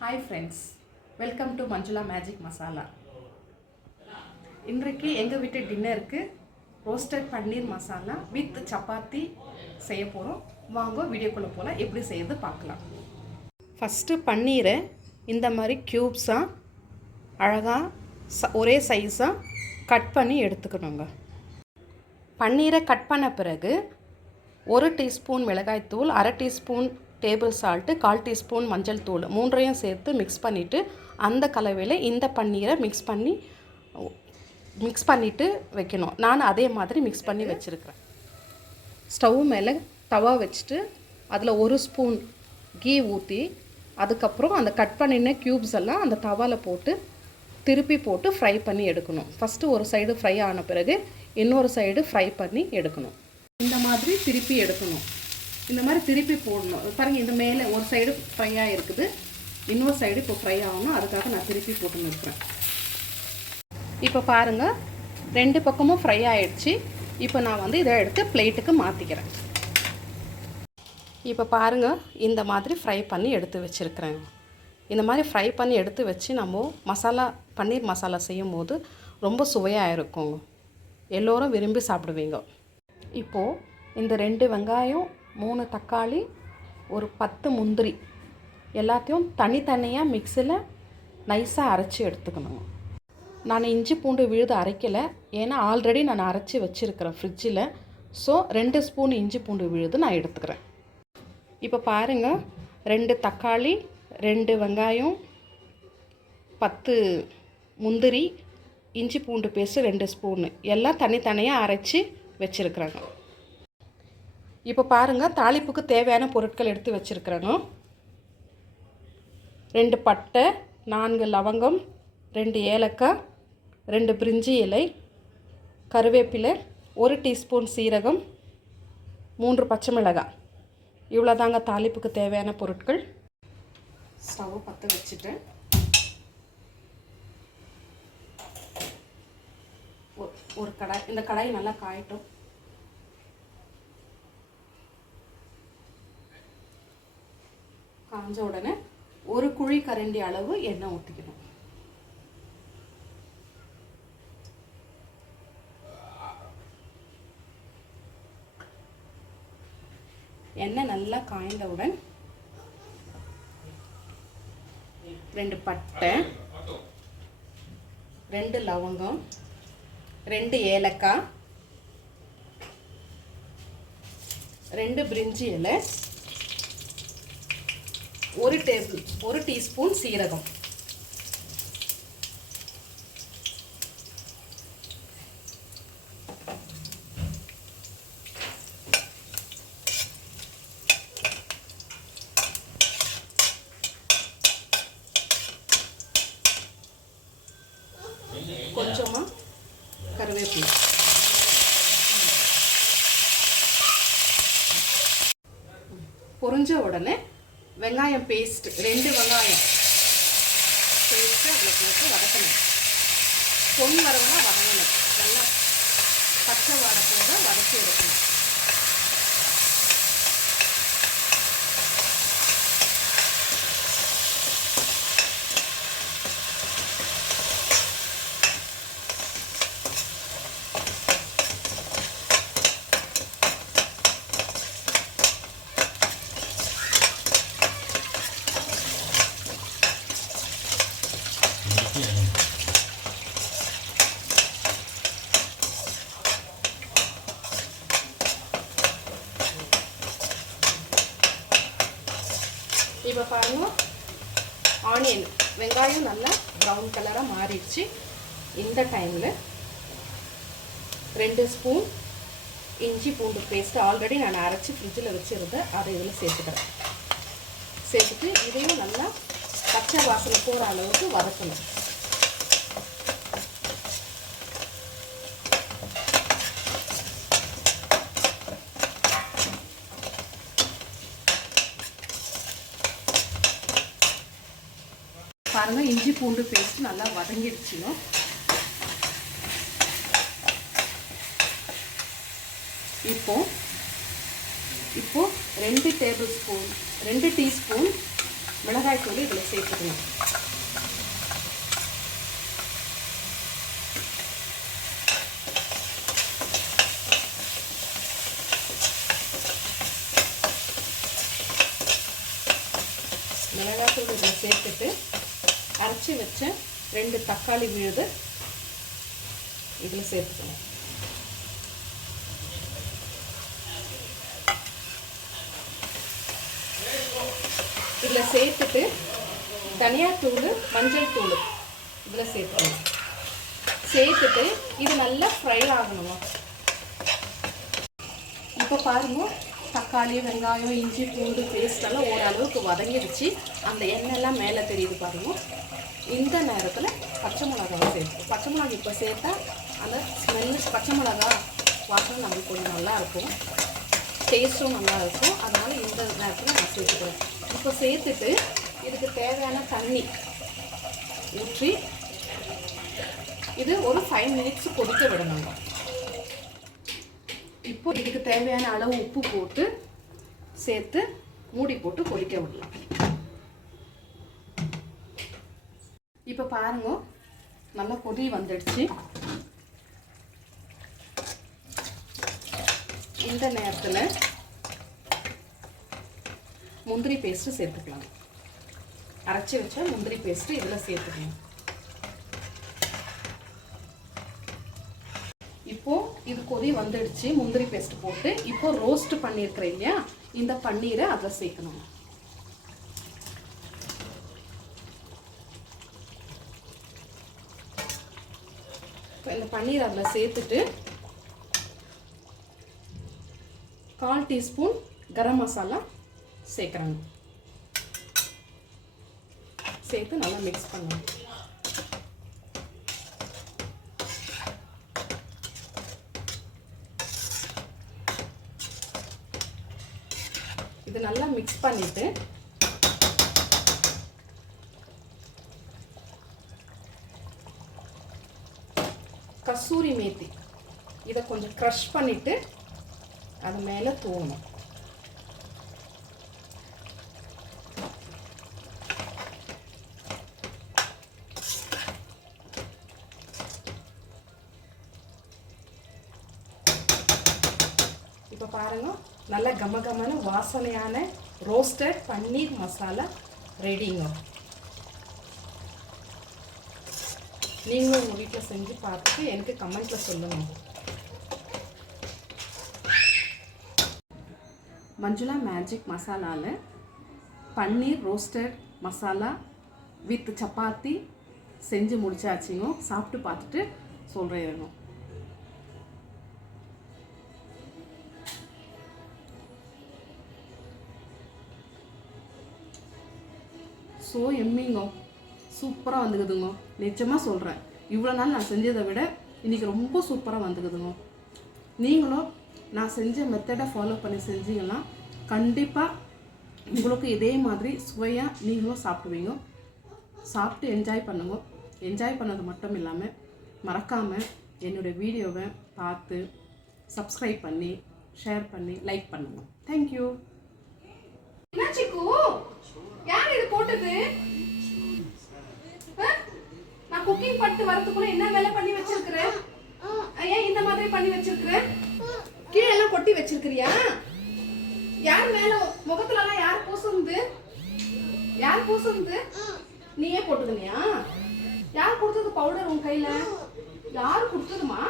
Hi friends, welcome to Manjula Magic Masala. இன்றைக்கு எங்கள் வீட்டு டின்னருக்கு ரோஸ்டட் பன்னீர் மசாலா வித் சப்பாத்தி செய்ய போகிறோம். வாங்க வீடியோக்குள்ளே போகலாம், எப்படி செய்யறது பார்க்கலாம். ஃபஸ்ட்டு பன்னீரை இந்த மாதிரி க்யூப்ஸாக அழகாக ஒரே சைஸாக கட் பண்ணி எடுத்துக்கணுங்க. பன்னீரை கட் பண்ண பிறகு 1 டீஸ்பூன் மிளகாய்த்தூள், 1/2 டீஸ்பூன் டேபிள் சால்ட்டு, 1/4 டீஸ்பூன் மஞ்சள் தூள் மூன்றையும் சேர்த்து மிக்ஸ் பண்ணிவிட்டு அந்த கலவையில் இந்த பன்னீரை மிக்ஸ் பண்ணிவிட்டு வைக்கணும். நான் அதே மாதிரி மிக்ஸ் பண்ணி வச்சுருக்கிறேன். ஸ்டவ் மேலே தவா வச்சுட்டு அதில் 1 ஸ்பூன் கீ ஊற்றி அதுக்கப்புறம் அந்த கட் பண்ணின க்யூப்ஸ் எல்லாம் அந்த தவாவில் போட்டு திருப்பி போட்டு ஃப்ரை பண்ணி எடுக்கணும். ஃபஸ்ட்டு ஒரு சைடு ஃப்ரை ஆன பிறகு இன்னொரு சைடு ஃப்ரை பண்ணி எடுக்கணும். இந்த மாதிரி திருப்பி எடுக்கணும். இந்த மாதிரி திருப்பி போடணும். பாருங்கள், இந்த மேலே ஒரு சைடு ஃப்ரையாக இருக்குது, இன்னொரு சைடு இப்போ ஃப்ரை ஆகணும். அதுக்காக நான் திருப்பி போட்டுன்னு இருக்கிறேன். இப்போ பாருங்கள், 2 பக்கமும் ஃப்ரை ஆகிடுச்சு. இப்போ நான் இதை எடுத்து பிளேட்டுக்கு மாற்றிக்கிறேன். இப்போ பாருங்கள், இந்த மாதிரி ஃப்ரை பண்ணி எடுத்து வச்சுருக்கிறேன். இந்த மாதிரி ஃப்ரை பண்ணி எடுத்து வச்சு நம்ம பன்னீர் மசாலா செய்யும் போது ரொம்ப சுவையாக இருக்கும். எல்லோரும் விரும்பி சாப்பிடுவீங்க. இப்போது இந்த 2 வெங்காயம், 3 தக்காளி, ஒரு 10 முந்திரி எல்லாத்தையும் தனித்தனியாக மிக்சியில் நைஸாக அரைச்சி எடுத்துக்கணும். நான் இஞ்சி பூண்டு விழுது அரைக்கலை, ஏன்னா ஆல்ரெடி நான் அரைச்சி வச்சுருக்கிறேன் ஃப்ரிட்ஜில். ஸோ 2 ஸ்பூன் இஞ்சி பூண்டு விழுது நான் எடுத்துக்கிறேன். இப்போ பாருங்கள், 2 தக்காளி, 2 வெங்காயம், 10 முந்திரி, இஞ்சி பூண்டு பேஸ்ட்டு 2 ஸ்பூனு எல்லாம் தனித்தனியாக அரைச்சி வச்சுருக்குறாங்க. இப்போ பாருங்கள், தாளிப்புக்கு தேவையான பொருட்கள் எடுத்து வச்சுருக்குறாங்க. 2 பட்டை, 4 லவங்கம், 2 ஏலக்காய், 2 பிரிஞ்சி இலை, கருவேப்பிலை, 1 டீஸ்பூன் சீரகம், 3 பச்சை மிளகாய். இவ்வளோதாங்க தாளிப்புக்கு தேவையான பொருட்கள். ஸ்டவ் பற்ற வச்சுட்டேன். ஒரு கடாய், இந்த கடாய் நல்லா காயட்டும். காஞ்ச உடனே ஒரு குழி கரண்டி அளவு எண்ணெய் ஊற்றிக்கணும். எண்ணெய் நல்லா காய்ந்தவுடன் 2 பட்டை, 2 லவங்கம், 2 ஏலக்காய், 2 பிரிஞ்சி இலை, 1 டீஸ்பூன் சீரகம், கொஞ்சமாக கருவேப்பிலை. பொரிஞ்ச உடனே வெங்காயம் பேஸ்ட், 2 வெங்காயம் பேஸ்ட்டு அதில் போட்டு வதக்கணும். பொன் வரவெல்லாம் வதங்கணும். நல்லா பச்சை வாடை போக வதக்கி எடுக்கணும். இப்போ பாருங்கள், ஆனியன், வெங்காயம் நல்லா ப்ரௌன் கலராக மாறிடுச்சு. இந்த டைமில் 2 ஸ்பூன் இஞ்சி பூண்டு பேஸ்ட்டு ஆல்ரெடி நான் அரைச்சி ஃப்ரிட்ஜில் வச்சுருந்தேன், அதை இதில் சேர்த்துக்கிறேன். சேர்த்துட்டு இதையும் நல்லா பச்சை வாசனை போகிற அளவுக்கு வதக்கணும். பாருங்கள், இஞ்சி பூண்டு பேஸ்ட் நல்லா வதங்கிடுச்சுங்க. இப்போ 2 டீஸ்பூன் மிளகாய் தூள் இதில் சேர்த்துக்கணும். மிளகாய் தூள் இதில் சேர்த்துட்டு அரைச்சி வச்ச 2 தக்காளி விழுது இதில் சேர்த்துக்கணும். இதில் சேர்த்துட்டு தனியாத்தூள் மஞ்சள் தூள் இதில் சேர்த்துக்கணும். சேர்த்துட்டு இது நல்லா ஃப்ரை ஆகணும். இப்போ பாருங்க, தக்காளி வெங்காயம் இஞ்சி பூண்டு பேஸ்டெல்லாம் ஓரளவுக்கு வதங்கிடுச்சு. அந்த எண்ணெய்லாம் மேலே தெரியுது பாருங்க. இந்த நேரத்தில் பச்சை மிளகாவை சேர்த்து, பச்சை மிளகா இப்போ சேர்த்தா அந்த ஸ்மெல்லு பச்சை மிளகா வாசனை நம்மளுக்கு கொஞ்சம் நல்லாயிருக்கும், டேஸ்ட்டும் நல்லாயிருக்கும். அதனால் இந்த நேரத்தில் நான் சேர்த்துக்கிறேன். இப்போ சேர்த்துட்டு இதுக்கு தேவையான தண்ணி ஊற்றி இது ஒரு 5 மினிட்ஸ் கொதிக்க விடணுங்க. இப்போ இதுக்கு தேவையான அளவு உப்பு போட்டு சேர்த்து மூடி போட்டு கொதிக்க விடலாம். இப்போ பாருங்க, நல்லா கொதி வந்துடுச்சு. இந்த நேரத்தில் முந்திரி பேஸ்ட்டு சேர்த்துக்கலாம். அரைச்சி வச்ச முந்திரி பேஸ்ட்டு இதில் சேர்த்துக்கலாம். இப்போது இது கொதி வந்துடுச்சு. முந்திரி பேஸ்ட் போட்டு இப்போ ரோஸ்ட் பண்ணியிருக்கிறேன் இல்லையா, இந்த பன்னீரை அதில் சேர்க்கணும். இப்போ இந்த பன்னீர் அதில் சேர்த்துட்டு 1/4 டீஸ்பூன் கரம் மசாலா சேர்க்குறாங்க. சேர்த்து நல்லா மிக்ஸ் பண்ணணும். இது நல்லா மிக்ஸ் பண்ணிட்டு கசூரி மேத்தி இதை கொஞ்சம் க்ரஷ் பண்ணிட்டு அது மேலே தூவணும். இப்போ பாருங்க, நல்ல கமகமான வாசனையான ரோஸ்டட் பன்னீர் மசாலா ரெடிங்க. நீங்களும் உங்கள் வீட்டில் செஞ்சு பார்த்துட்டு எனக்கு கமெண்ட்டில் சொல்லணும். மஞ்சுளா மேஜிக் மசாலாவில் பன்னீர் ரோஸ்டட் மசாலா வித் சப்பாத்தி செஞ்சு முடிச்சாச்சுங்க. சாப்பிட்டு பார்த்துட்டு சொல்கிறேன். ஸோ எம்மிங்க, சூப்பராக வந்துக்குதுங்க. நிச்சயமாக சொல்கிறேன், இவ்வளோ நாள் நான் செஞ்சதை விட இன்றைக்கி ரொம்ப சூப்பராக வந்துக்குதுங்க. நீங்களும் நான் செஞ்ச மெத்தடை ஃபாலோ பண்ணி செஞ்சீங்கன்னா கண்டிப்பாக உங்களுக்கு இதே மாதிரி சுவையாக நீங்களும் சாப்பிடுவீங்க. சாப்பிட்டு என்ஜாய் பண்ணுங்க. என்ஜாய் பண்ணது மட்டும் இல்லாமல் மறக்காமல் என்னுடைய வீடியோவை பார்த்து சப்ஸ்கிரைப் பண்ணி ஷேர் பண்ணி லைக் பண்ணுங்க. தேங்க்யூ. யார் இது போட்டது? நான் குக்கிங் பண்ணிட்டு வரதுக்குள்ள என்ன வேலை பண்ணி வச்சிருக்கிறேன்? ஏன் இந்த மாதிரி பண்ணி வச்சிருக்கிறேன்? கீழே எல்லாம் கொட்டி வச்சிருக்கிறியா? யார் மேல முகத்துல எல்லாம் யார் பூசுந்து? யார் பூசுந்து? நீயே போட்டுக்கினியா? யார் கொடுத்தது பவுடர் உன் கையில? யார் கொடுத்ததுமா?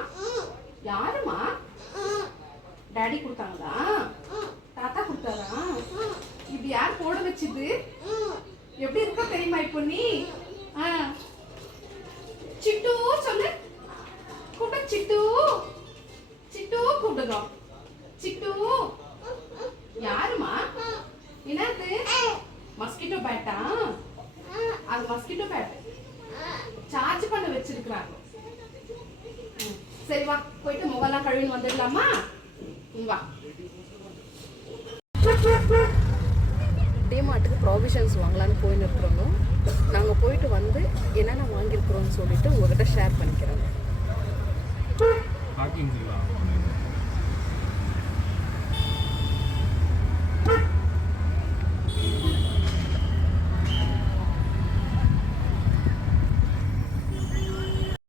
யாருமா? டாடி கொடுத்தாங்களா? தாத்தா கொடுத்தாரா? இது யார் போட வச்சது? எப்படி இருக்கா தெரியுமா இப்போ நீ? சிட்டு சொல்லு, கூப்பிட சிட்டு, சிட்டு கூப்பிடுங்க. சிட்டு யாருமா? என்னது? மஸ்கிட்டோ பேட்டா? அது மஸ்கிட்டோ பேட் சார்ஜ் பண்ண வச்சிருக்கிறாங்க. சரி வா, போயிட்டு முகெல்லாம் கழுவின்னு வந்துடலாமா? வா. டிமார்ட்டுக்கு ப்ராவிஷன்ஸ் வாங்கலான்னு போயின்னு இருக்கிறோங்க. நாங்கள் போயிட்டு வந்து என்னென்ன வாங்கியிருக்கிறோன்னு சொல்லிட்டு உங்கள்கிட்ட ஷேர் பண்ணிக்கிறோங்க.